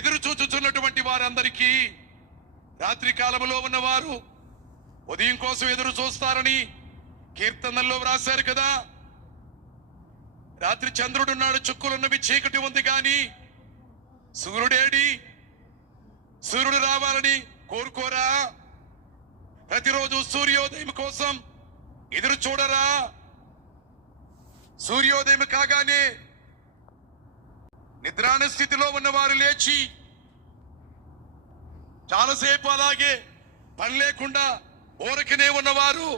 ఎదురు చూచుచున్నటువంటి వారందరికీ రాత్రి కాలంలో ఉన్నవారు ఉదయం కోసం ఎదురు చూస్తారని కీర్తనల్లో వ్రాశారు కదా. రాత్రి చంద్రుడున్నాడు, చుక్కులున్నవి, చీకటి ఉంది గాని సూర్యుడేడి? సూర్యుడు రావాలని కోరుకోరా? ప్రతిరోజు సూర్యోదయం కోసం ఎదురు చూడరా? సూర్యోదయం కాగానే నిద్రాణ స్థితిలో ఉన్నవారు లేచి చాలాసేపు అలాగే పని లేకుండా ఊరకనే ఉన్నవారు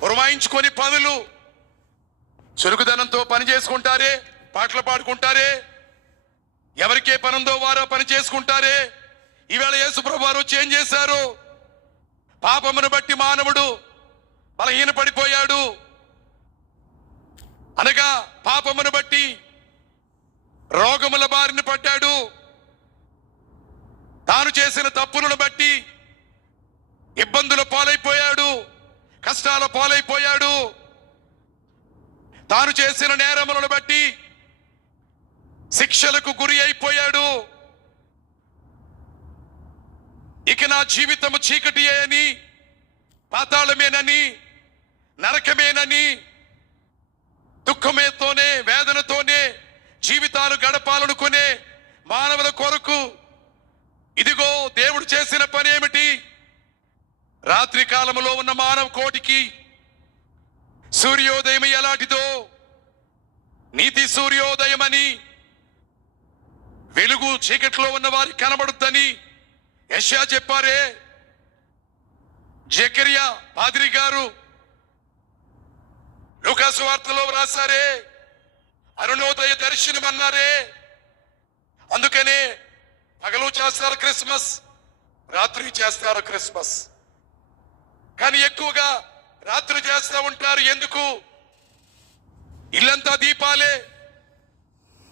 పురమాయించుకొని పనులు చురుకుదనంతో పని చేసుకుంటారే, పాటలు పాడుకుంటారే, ఎవరికే పనుందో వారో పని చేసుకుంటారే. ఈవేళ యేసుప్రభు వారు చేంజ్ చేశారు. పాపమును బట్టి మానవుడు బలహీన పడిపోయాడు అనగా పాపమును బట్టి రోగముల బారిన పడ్డాడు. తాను చేసిన తప్పులను బట్టి ఇబ్బందుల పాలైపోయాడు, కష్టాల పాలైపోయాడు. తాను చేసిన నేరములను బట్టి శిక్షలకు గురి అయిపోయాడు. ఇక నా జీవితము చీకటియే అని, పాతాళమేనని, నరకమేనని, దుఃఖమేతోనే, వేదనతోనే జీవితాలు గడపాలనుకునే మానవుల కొరకు ఇదిగో దేవుడు చేసిన పని ఏమిటి? రాత్రి కాలంలో ఉన్న మానవ కోటికి సూర్యోదయం ఎలాంటిదో, నీతి సూర్యోదయం అని, వెలుగు చీకట్లో ఉన్న వారికి కనబడుద్దని యెషయా చెప్పారే. జకరియా పాదిరి గారు లూకాసు వార్తలో రాశారే, అరుణోదయ దర్శనం అన్నారే. అందుకనే పగలు చేస్తారు క్రిస్మస్, రాత్రి చేస్తారు క్రిస్మస్. కానీ ఎక్కువగా రాత్రి చేస్తూ ఉంటారు. ఎందుకు? ఇల్లంతా దీపాలే,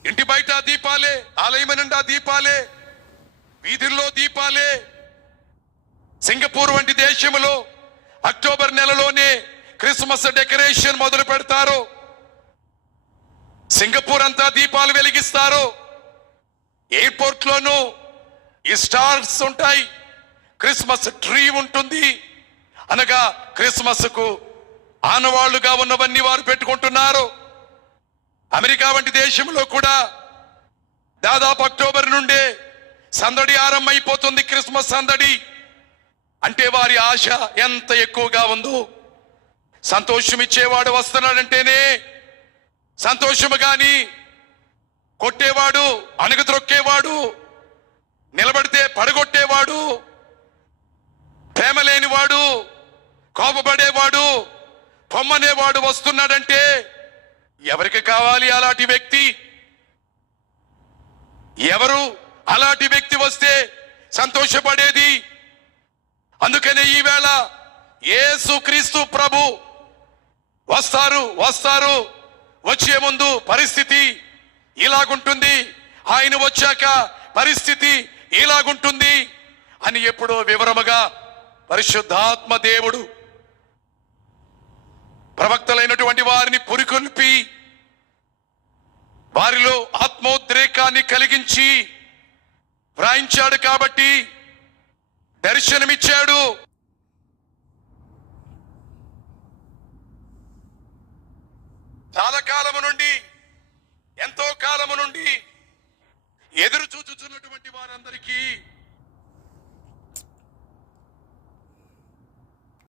ఇంటి బయట దీపాలే, ఆలయం నిండా దీపాలే, వీధుల్లో దీపాలే. సింగపూర్ వంటి దేశంలో అక్టోబర్ నెలలోనే క్రిస్మస్ డెకరేషన్ మొదలు పెడతారు. సింగపూర్ అంతా దీపాలు వెలిగిస్తారు. ఎయిర్పోర్ట్ లోనూ ఈ స్టార్స్ ఉంటాయి, క్రిస్మస్ ట్రీ ఉంటుంది. అనగా క్రిస్మస్ కు ఆనవాళ్లుగా ఉన్నవన్నీ వారు పెట్టుకుంటున్నారు. అమెరికా వంటి దేశంలో కూడా దాదాపు అక్టోబర్ నుండే సందడి ఆరంభమైపోతుంది, క్రిస్మస్ సందడి. అంటే వారి ఆశ ఎంత ఎక్కువగా ఉందో. సంతోషం ఇచ్చేవాడు వస్తున్నాడంటేనే సంతోషము గాని, కొట్టేవాడు, అణగద్రొక్కేవాడు, నిలబడితే పడగొట్టేవాడు, ప్రేమ లేనివాడు, కోపపడేవాడు, పొమ్మనేవాడు వస్తున్నాడంటే ఎవరికి కావాలి అలాంటి వ్యక్తి? ఎవరు అలాంటి వ్యక్తి వస్తే సంతోషపడేది? అందుకనే ఈవేళ యేసు క్రీస్తు ప్రభు వస్తారు. వచ్చే ముందు పరిస్థితి ఇలాగుంటుంది, ఆయన వచ్చాక పరిస్థితి ఇలాగుంటుంది అని ఎప్పుడో వివరముగా పరిశుద్ధాత్మ దేవుడు ప్రవక్తలైనటువంటి వారిని పురికొల్పి వారిలో ఆత్మోద్రేకాన్ని కలిగించి వ్రాయించాడు. కాబట్టి దర్శనమిచ్చాడు. చాలా కాలము నుండి, ఎంతో కాలము నుండి ఎదురు చూచుచున్నటువంటి వారందరికీ